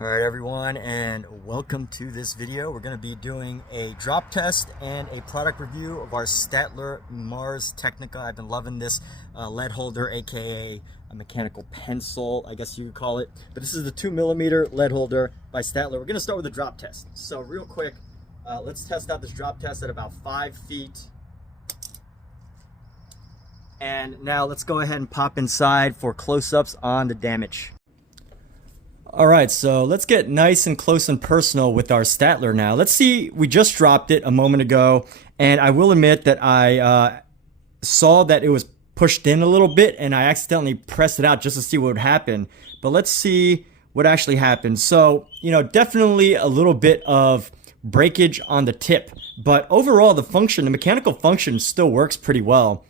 All right, everyone, and welcome to this video. We're going to be doing a drop test and a product review of our STAEDTLER Mars Technica. I've been loving this lead holder, aka a mechanical pencil, I guess you could call it. But this is the 2mm lead holder by STAEDTLER. We're going to start with a drop test. So real quick, let's test out this drop test at about 5 feet. And now let's go ahead and pop inside for close-ups on the damage. All right, so let's get nice and close and personal with our STAEDTLER now. Let's see, we just dropped it a moment ago, and I will admit that I saw that it was pushed in a little bit, and I accidentally pressed it out just to see what would happen. But let's see what actually happened. So, you know, definitely a little bit of breakage on the tip, but overall the function, the mechanical function still works pretty well.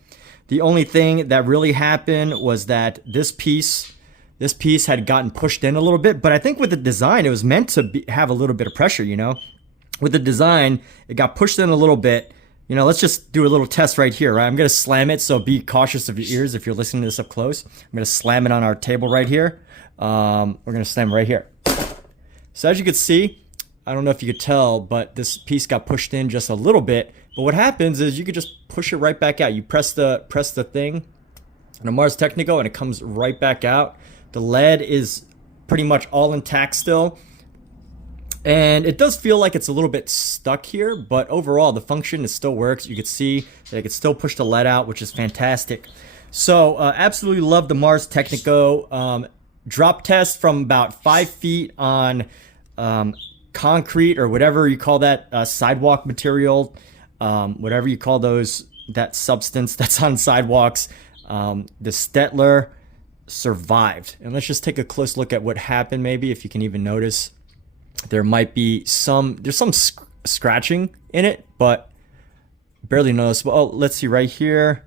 The only thing that really happened was that this piece had gotten pushed in a little bit, but I think with the design, it was meant to have a little bit of pressure, you know? With the design, it got pushed in a little bit. You know, let's just do a little test right here, right? I'm gonna slam it, so be cautious of your ears if you're listening to this up close. I'm gonna slam it on our table right here. We're gonna slam it right here. So as you can see, I don't know if you could tell, but this piece got pushed in just a little bit. But what happens is you could just push it right back out. You press the thing on a Mars Technico and it comes right back out. The lead is pretty much all intact still. And it does feel like it's a little bit stuck here, but overall the function still works. You can see that it can still push the lead out, which is fantastic. So absolutely love the Mars Technico. Drop test from about 5 feet on concrete or whatever you call that, sidewalk material, whatever you call that substance that's on sidewalks. The STAEDTLER survived. And let's just take a close look at what happened. Maybe if you can even notice, there might be there's some scratching in it, but barely noticeable. Oh, let's see right here.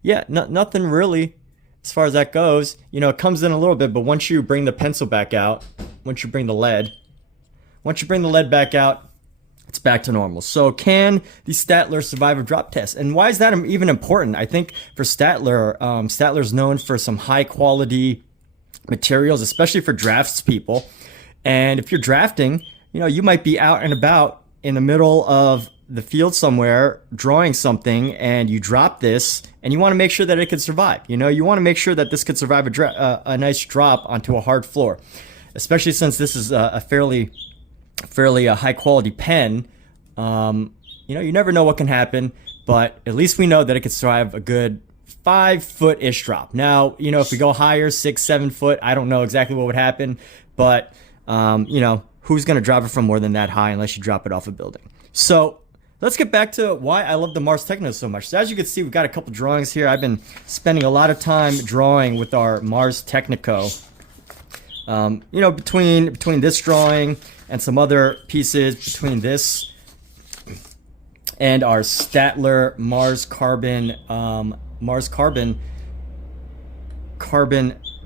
Yeah, nothing really as far as that goes. You know, it comes in a little bit, but once you bring the pencil back out, once you bring the lead back out, it's back to normal. So can the STAEDTLER survive a drop test? And why is that even important? I think for STAEDTLER, STAEDTLER is known for some high quality materials, especially for drafts people. And if you're drafting, you know, you might be out and about in the middle of the field somewhere drawing something and you drop this and you want to make sure that it can survive. You know, you want to make sure that this could survive a nice drop onto a hard floor, especially since this is a fairly high quality pen. You know, you never know what can happen, but at least we know that it could survive a good 5 foot-ish drop. Now, you know, if we go higher, 6, 7 foot, I don't know exactly what would happen, but you know, who's going to drop it from more than that high unless you drop it off a building? So let's get back to why I love the Mars Technico so much. So as you can see, we've got a couple drawings here. I've been spending a lot of time drawing with our Mars Technico. You know, between this drawing and some other pieces, between this and our STAEDTLER Mars carbon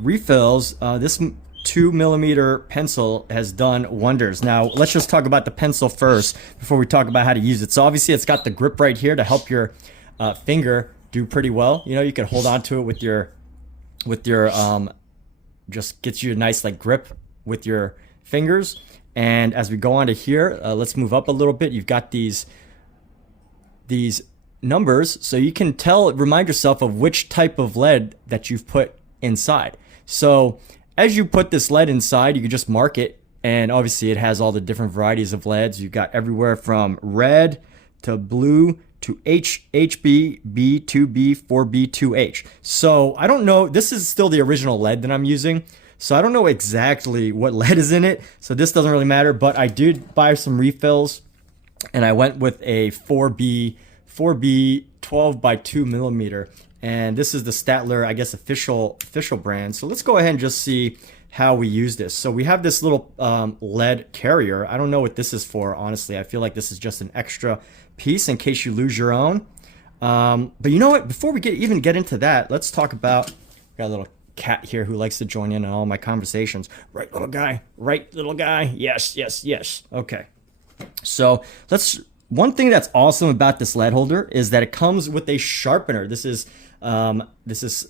refills, this 2mm pencil has done wonders. Now let's just talk about the pencil first before we talk about how to use it. So obviously it's got the grip right here to help your finger do pretty well. You know, you can hold on to it with your just gets you a nice like grip with your fingers. And as we go on to here, let's move up a little bit. You've got these numbers, so you can remind yourself of which type of lead that you've put inside. So as you put this lead inside, you can just mark it, and obviously it has all the different varieties of leads. You've got everywhere from red to blue to HB, B2B, 4B, 2H. So I don't know, this is still the original lead that I'm using, so I don't know exactly what lead is in it, so this doesn't really matter, but I did buy some refills, and I went with a 4B 12 by 2mm, and this is the STAEDTLER, I guess, official brand. So let's go ahead and just see how we use this. So we have this little lead carrier. I don't know what this is for, honestly. I feel like this is just an extra piece in case you lose your own. But you know what? Before we even get into that, let's talk about, got a little cat here who likes to join in on all my conversations. Right, little guy? Right, little guy? Yes, yes, yes. Okay. So one thing that's awesome about this lead holder is that it comes with a sharpener. This is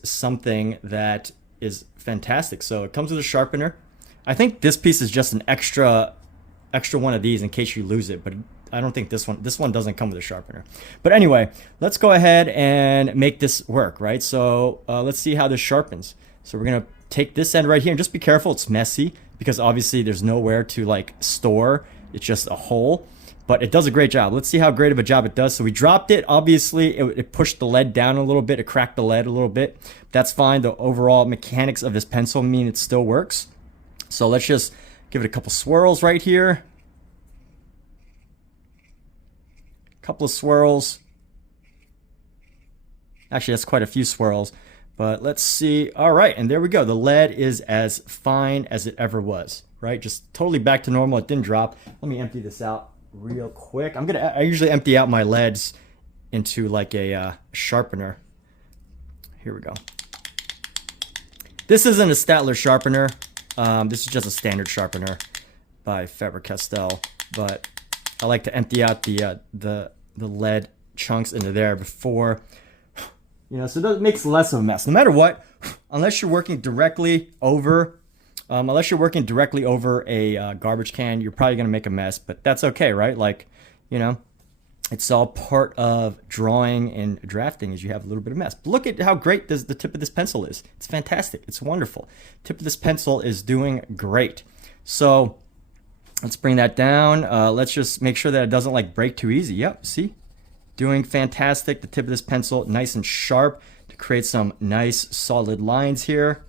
something that is fantastic. So it comes with a sharpener. I think this piece is just an extra one of these in case you lose it, but I don't think this one doesn't come with a sharpener. But anyway, let's go ahead and make this work, right? So let's see how this sharpens. So we're gonna take this end right here, and just be careful, it's messy because obviously there's nowhere to like store. It's just a hole, but it does a great job. Let's see how great of a job it does. So we dropped it. Obviously, it pushed the lead down a little bit. It cracked the lead a little bit. That's fine. The overall mechanics of this pencil mean it still works. So let's just give it a couple swirls right here. Couple of swirls. Actually, that's quite a few swirls. But let's see. All right, and there we go. The lead is as fine as it ever was, right? Just totally back to normal. It didn't drop. Let me empty this out real quick. I usually empty out my leads into like a sharpener. Here we go. This isn't a Staedtler sharpener. This is just a standard sharpener by Faber-Castell, but I like to empty out the lead chunks into there before, so that makes less of a mess. No matter what, unless you're working directly over a garbage can, you're probably gonna make a mess, but that's okay, right? Like, it's all part of drawing and drafting, is you have a little bit of mess. But look at how great the tip of this pencil is. It's fantastic. It's wonderful. Tip of this pencil is doing great. So let's bring that down. Let's just make sure that it doesn't like break too easy. Yep, see? Doing fantastic. The tip of this pencil, nice and sharp to create some nice solid lines here.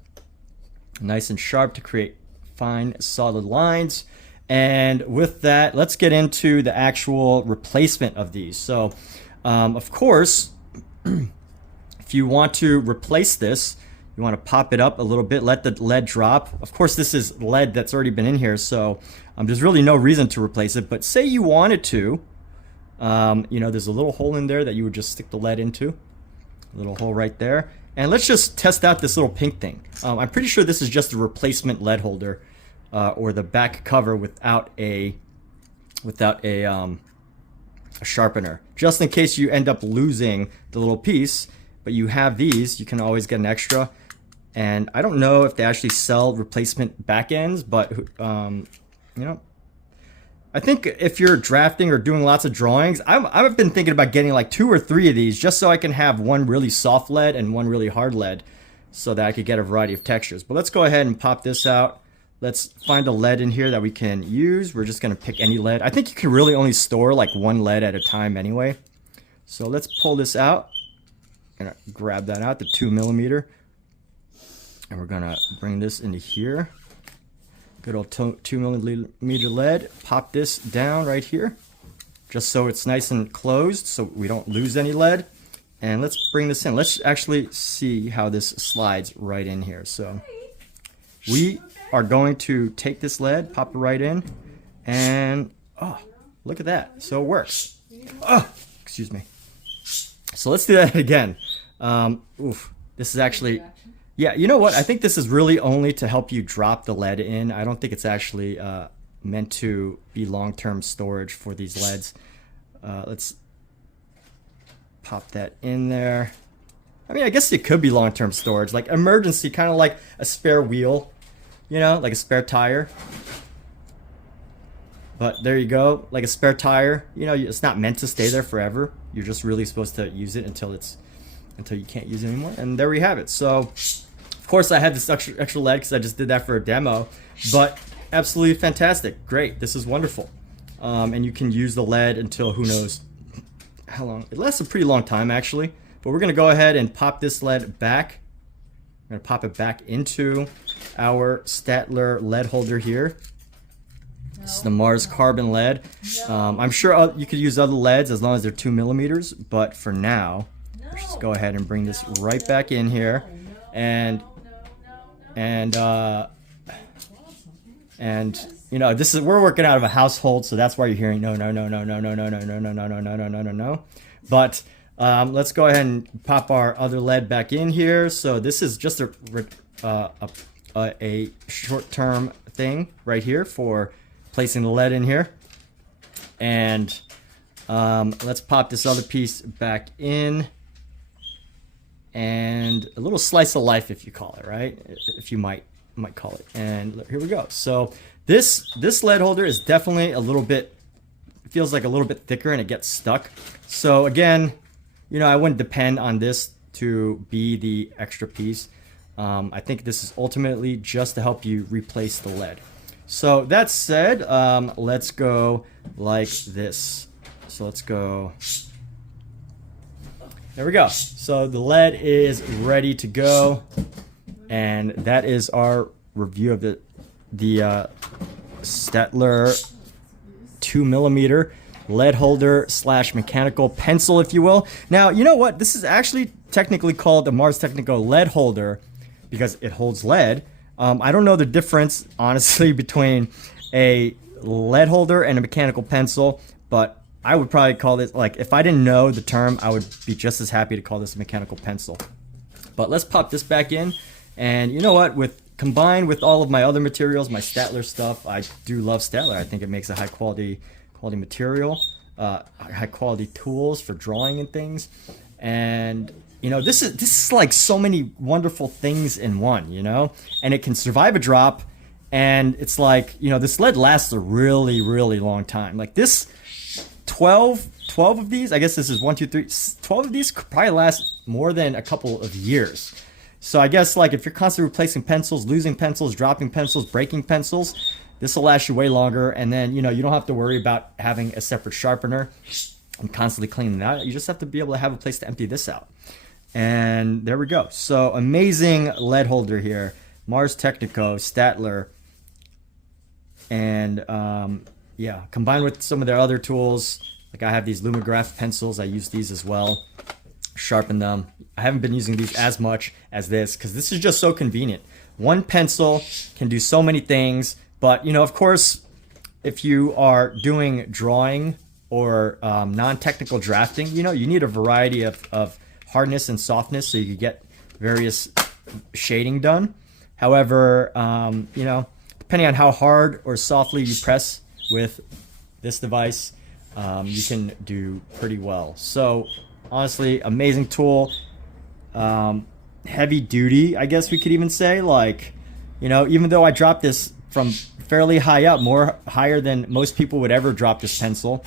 Nice and sharp to create fine solid lines. And with that, let's get into the actual replacement of these. So, of course, if you want to replace this, you want to pop it up a little bit, let the lead drop. Of course, this is lead that's already been in here, so there's really no reason to replace it. But say you wanted to, there's a little hole in there that you would just stick the lead into. A little hole right there. And let's just test out this little pink thing. I'm pretty sure this is just a replacement lead holder. Or the back cover without a sharpener, just in case you end up losing the little piece. But you have these, you can always get an extra. And I don't know if they actually sell replacement back ends, but I think if you're drafting or doing lots of drawings, I've been thinking about getting like 2 or 3 of these, just so I can have one really soft lead and one really hard lead, so that I could get a variety of textures. But let's go ahead and pop this out. Let's find a lead in here that we can use. We're just gonna pick any lead. I think you can really only store like one lead at a time anyway. So let's pull this out. Gonna grab that out, the 2mm. And we're gonna bring this into here. Good old 2mm lead. Pop this down right here, just so it's nice and closed so we don't lose any lead. And let's bring this in. Let's actually see how this slides right in here. So we are going to take this lead, pop it right in, and oh, look at that. So it works. Oh, excuse me. So let's do that again. This is actually, yeah, you know what? I think this is really only to help you drop the lead in. I don't think it's actually meant to be long-term storage for these leads. Let's pop that in there. I mean, I guess it could be long-term storage, like emergency, kind of like a spare wheel. Like a spare tire. But there you go, like a spare tire. It's not meant to stay there forever. You're just really supposed to use it until you can't use it anymore. And there we have it. So, of course, I had this extra lead because I just did that for a demo. But absolutely fantastic, great. This is wonderful. And you can use the lead until who knows how long. It lasts a pretty long time actually. But we're gonna go ahead and pop this lead back. I'm gonna pop it back into our Staedtler lead holder here. This is the Mars Carbon lead. I'm sure you could use other leads as long as they're 2mm, but for now, let's just go ahead and bring this right back in here, and this is, we're working out of a household, so that's why you're hearing no. But let's go ahead and pop our other lead back in here. So this is just a short-term thing right here for placing the lead in here. And let's pop this other piece back in. and a little slice of life, if you call it, right? If you might call it. And here we go. So this lead holder is definitely a little bit, feels like a little bit thicker and it gets stuck. So again, you know, I wouldn't depend on this to be the extra piece. I think this is ultimately just to help you replace the lead. So that said, let's go like this. So let's go. There we go. So the lead is ready to go. And that is our review of the STAEDTLER 2mm lead holder / mechanical pencil, if you will. Now, you know what? This is actually technically called the Mars Technico lead holder because it holds lead. I don't know the difference, honestly, between a lead holder and a mechanical pencil, but I would probably call this, like, if I didn't know the term, I would be just as happy to call this a mechanical pencil. But let's pop this back in. And you know what? Combined with all of my other materials, my STAEDTLER stuff, I do love STAEDTLER. I think it makes a high quality material, high quality tools for drawing and things. And you know, this is like so many wonderful things in one, you know? And it can survive a drop, and it's like, you know, this lead lasts a really, really long time. Like this 12 of these, I guess this is 1, 2, 3, 12 of these could probably last more than a couple of years. So I guess, like, if you're constantly replacing pencils, losing pencils, dropping pencils, breaking pencils, this will last you way longer. And then, you know, you don't have to worry about having a separate sharpener and constantly cleaning it out. You just have to be able to have a place to empty this out. And there we go. So amazing lead holder here, Mars Technico STAEDTLER. And yeah, combined with some of their other tools, like I have these Lumograph pencils. I use these as well. Sharpen them. I haven't been using these as much as this because this is just so convenient. One pencil can do so many things, but you know, of course, if you are doing drawing or non-technical drafting, you know, you need a variety of hardness and softness so you can get various shading done. However, you know, depending on how hard or softly you press with this device, you can do pretty well. So honestly, amazing tool. Heavy duty, I guess we could even say. Like, you know, even though I dropped this from fairly high up, more higher than most people would ever drop this pencil,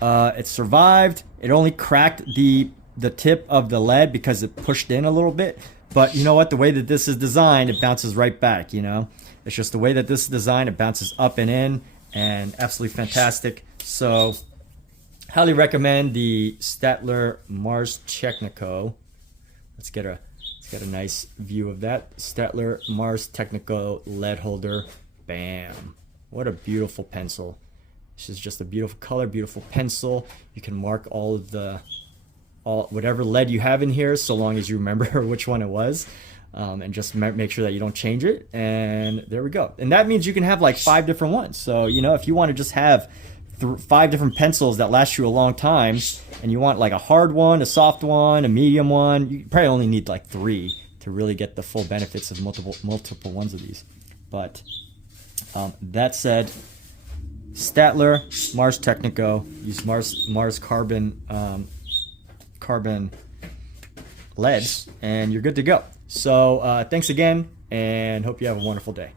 it survived. It only cracked the tip of the lead because it pushed in a little bit. But you know what? The way that this is designed, it bounces right back, you know? It's just the way that this is designed, it bounces up and in, and absolutely fantastic. So highly recommend the STAEDTLER Mars Technico. Let's get a nice view of that. STAEDTLER Mars Technico lead holder. Bam. What a beautiful pencil. This is just a beautiful color, beautiful pencil. You can mark all of whatever lead you have in here, so long as you remember which one it was. And just make sure that you don't change it. And there we go. And that means you can have like 5 different ones. So, you know, if you want to just have 5 different pencils that last you a long time, and you want like a hard one, a soft one, a medium one, you probably only need like 3 to really get the full benefits of multiple ones of these. But that said, STAEDTLER Mars Technico, use Mars carbon leads, and you're good to go. So thanks again, and hope you have a wonderful day.